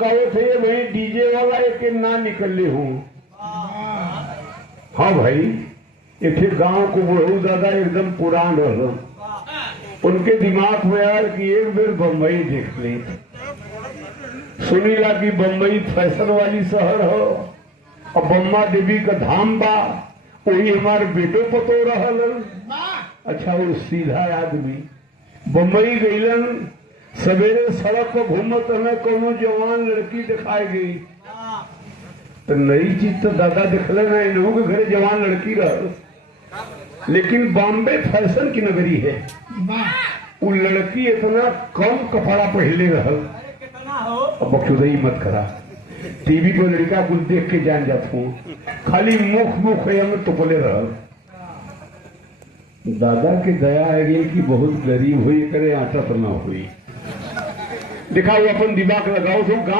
गावे थे वही डीजे वाला एक ना निकले हूँ। हाँ भाई, एक गांव को बुढ़ऊ दादा एकदम पुरान रहो, उनके दिमाग में यार कि एक बेर बम्बई देख ले। सुनीला की बम्बई फैशन वाली शहर हो और बम्मा देवी का धाम बा, वही हमारे बेटो पतो रहल। अच्छा, वो सीधा आदमी बम्बई गईलन, सवेरे सड़क पर घूमत हमें कोनो जवान लड़की दिखाई गई तो नई चीज तो दादा दिखले ना, इन लोगों के घरे जवान लड़की रह, लेकिन बॉम्बे फैशन की नगरी है। वो लड़की इतना कम कपड़ा पहले रहल, अब बखुदई मत करा, टीवी को लड़का कुछ देख के जान जाता हूँ, खाली मुख में टुपले रहल। दादा की दया है कि बहुत गरीब हुई करे आटा तो ना हुई। दिखाओ अपन दिमाग लगाओ तो